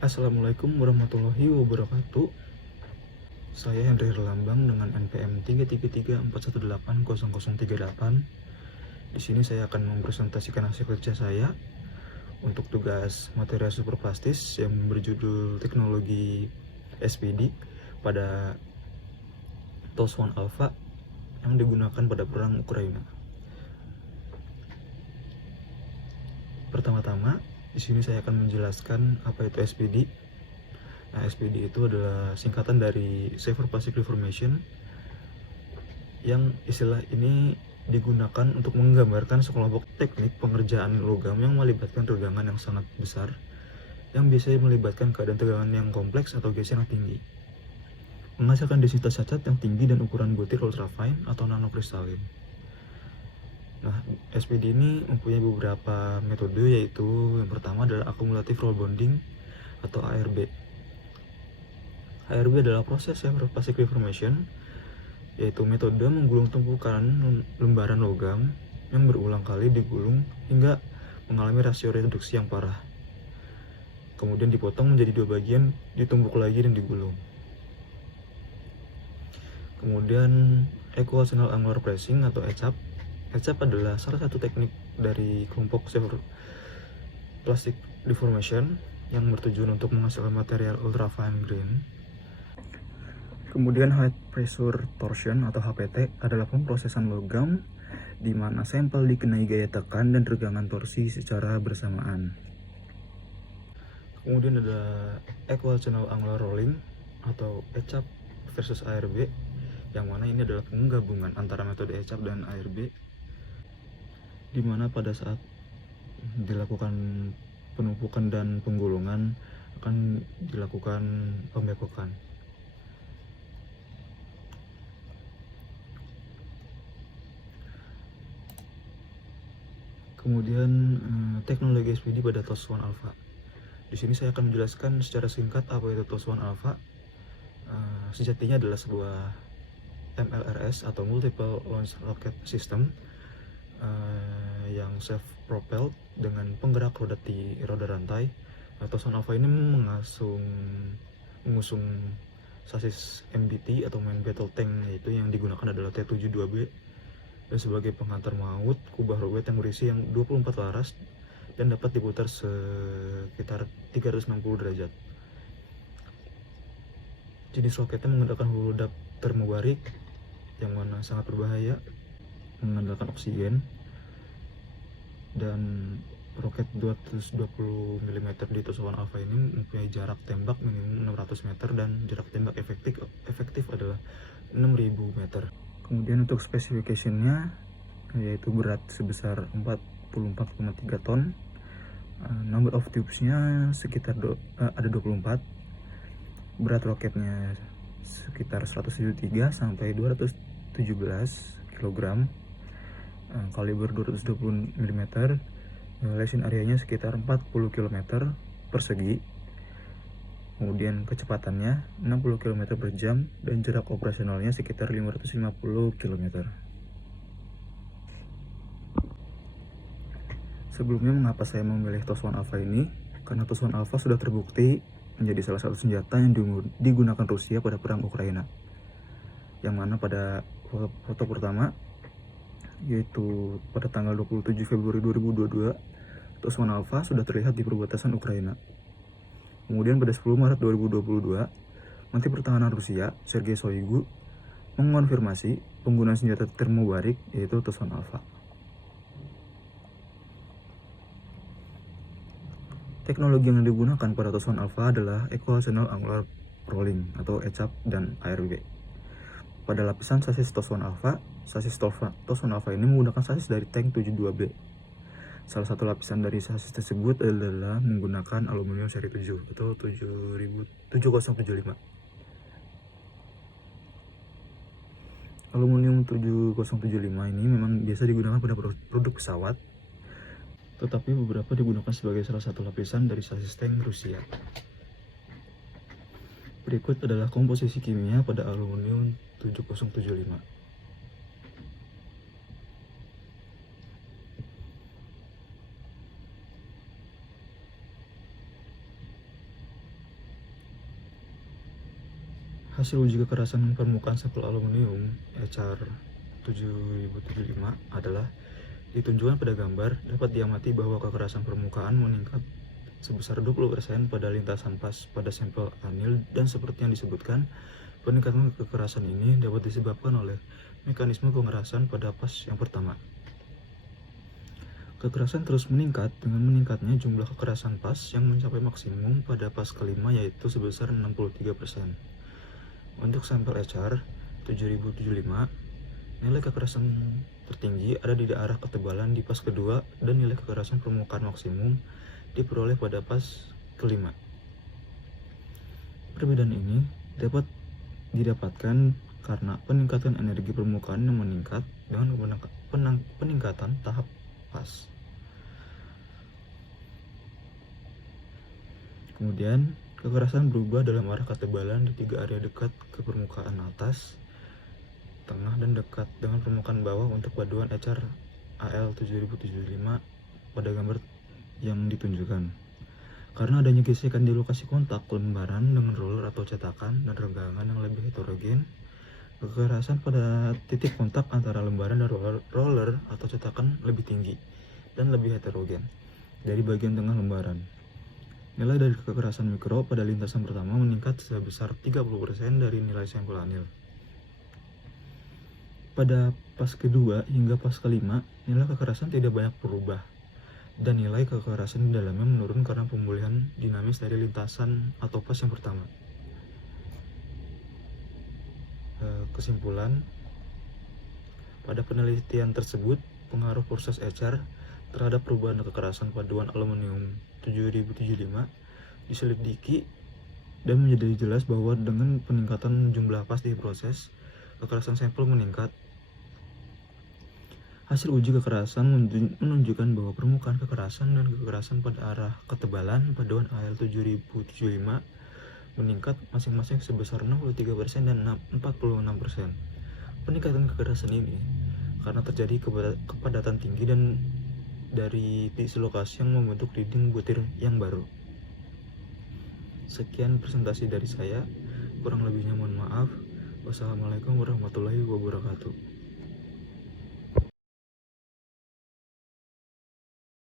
Assalamualaikum warahmatullahi wabarakatuh. Saya Henry Herlambang dengan NPM 33341800038. Di sini saya akan mempresentasikan hasil kerja saya untuk tugas material superplastis yang berjudul Teknologi SPD pada TOS-1 Alpha yang digunakan pada perang Ukraina. Pertama-tama, di sini saya akan menjelaskan apa itu SPD. Nah, SPD itu adalah singkatan dari Safer Plastic Deformation, yang istilah ini digunakan untuk menggambarkan sekelompok teknik pengerjaan logam yang melibatkan tegangan yang sangat besar, yang biasanya melibatkan keadaan tegangan yang kompleks atau gas yang tinggi, menghasilkan densitas cacat yang tinggi dan ukuran butir ultrafine atau nanokristalin. Nah, SPD ini mempunyai beberapa metode, yaitu yang pertama adalah Accumulative Roll Bonding atau ARB. ARB adalah proses Safer Plastic Deformation, yaitu metode menggulung tumpukan lembaran logam yang berulang kali digulung hingga mengalami rasio reduksi yang parah. Kemudian dipotong menjadi dua bagian, ditumbuk lagi dan digulung. Kemudian Equational Angular Pressing atau ECAP. ECAP adalah salah satu teknik dari kelompok Safer Plastic Deformation yang bertujuan untuk menghasilkan material ultrafine grain. Kemudian High Pressure Torsion atau HPT adalah pemrosesan logam di mana sampel dikenai gaya tekan dan tegangan torsi secara bersamaan. Kemudian ada Equal Channel Angular Rolling atau ECAP versus ARB, yang mana ini adalah penggabungan antara metode ECAP dan ARB, di mana pada saat dilakukan penumpukan dan penggulungan akan dilakukan pembekokan. Kemudian teknologi SPD pada TOS-1 Alpha. Di sini saya akan menjelaskan secara singkat apa itu TOS-1 Alpha. Sejatinya adalah sebuah MLRS atau Multiple Launch Rocket System yang self-propelled dengan penggerak roda rantai. TOS-1 Alpha ini mengusung sasis MBT atau Main Battle Tank, yaitu yang digunakan adalah T-72B, dan sebagai penghantar maut kubah roket yang berisi yang 24 laras dan dapat diputar sekitar 360 derajat. Jenis roketnya menggunakan huludak termobarik yang mana sangat berbahaya, mengandalkan oksigen, dan roket 220 mm di TOS-1 Alpha ini mempunyai jarak tembak minimum 600 meter dan jarak tembak efektif adalah 6000 meter. Kemudian untuk spesifikasinya, yaitu berat sebesar 44,3 ton, number of tubes-nya sekitar ada 24, berat roketnya sekitar 173 sampai 217 kg, kaliber 220 mm, lesion areanya sekitar 40 km persegi, kemudian kecepatannya 60 km per jam, dan jarak operasionalnya sekitar 550 km. Sebelumnya, mengapa saya memilih TOS-1 Alpha ini? Karena TOS-1 Alpha sudah terbukti menjadi salah satu senjata yang digunakan Rusia pada perang Ukraina, yang mana pada foto pertama, yaitu pada tanggal 27 Februari 2022, TOS-1 Alpha sudah terlihat di perbatasan Ukraina. Kemudian pada 10 Maret 2022, Menteri Pertahanan Rusia, Sergei Shoigu, mengonfirmasi penggunaan senjata termobarik, yaitu TOS-1 Alpha. Teknologi yang digunakan pada TOS-1 Alpha adalah Equal Channel Angular Rolling atau ECAP dan ARB. Pada lapisan sasis TOS-1 Alpha, sasis TOS-1 Alpha ini menggunakan sasis dari tank 72B. Salah satu lapisan dari sasis tersebut adalah menggunakan aluminium seri 7 atau 7075. Aluminium 7075 ini memang biasa digunakan pada produk pesawat, tetapi beberapa digunakan sebagai salah satu lapisan dari sasis tank Rusia. Berikut adalah komposisi kimia pada aluminium 7075. Hasil uji kekerasan permukaan sampel aluminium ECHAR 7075 adalah ditunjukkan pada gambar. Dapat diamati bahwa kekerasan permukaan meningkat sebesar 20% pada lintasan pas pada sampel anil, dan seperti yang disebutkan, peningkatan kekerasan ini dapat disebabkan oleh mekanisme pengerasan pada pas yang pertama. Kekerasan terus meningkat dengan meningkatnya jumlah kekerasan pas yang mencapai maksimum pada pas kelima, yaitu sebesar 63%. Untuk sampel ECHAR 7075, nilai kekerasan tertinggi ada di daerah ketebalan di pas kedua, dan nilai kekerasan permukaan maksimum diperoleh pada pas kelima. Perbedaan ini dapat didapatkan karena peningkatan energi permukaan yang meningkat dengan peningkatan tahap pas. Kemudian, kekerasan berubah dalam arah ketebalan di 3 area dekat ke permukaan atas, tengah, dan dekat dengan permukaan bawah untuk paduan ECHAR AL 7075 pada gambar yang ditunjukkan. Karena adanya gesekan di lokasi kontak lembaran dengan roller atau cetakan dan renggangan yang lebih heterogen, kekerasan pada titik kontak antara lembaran dan roller atau cetakan lebih tinggi dan lebih heterogen dari bagian tengah lembaran. Nilai dari kekerasan mikro pada lintasan pertama meningkat sebesar 30% dari nilai sampel anil. Pada pas kedua hingga pas kelima, nilai kekerasan tidak banyak berubah, dan nilai kekerasan di dalamnya menurun karena pemulihan dinamis dari lintasan atau pas yang pertama. Kesimpulan, pada penelitian tersebut, pengaruh proses ECHAR terhadap perubahan kekerasan paduan aluminium 7075 diselidiki, dan menjadi jelas bahwa dengan peningkatan jumlah pas di proses, kekerasan sampel meningkat. Hasil uji kekerasan menunjukkan bahwa permukaan kekerasan dan kekerasan pada arah ketebalan paduan AL 7075 meningkat masing-masing sebesar 63% dan 46%. Peningkatan kekerasan ini karena terjadi kepadatan tinggi dan dari dislokasi yang membentuk dinding butir yang baru. Sekian presentasi dari saya, kurang lebihnya mohon maaf. Wassalamualaikum warahmatullahi wabarakatuh.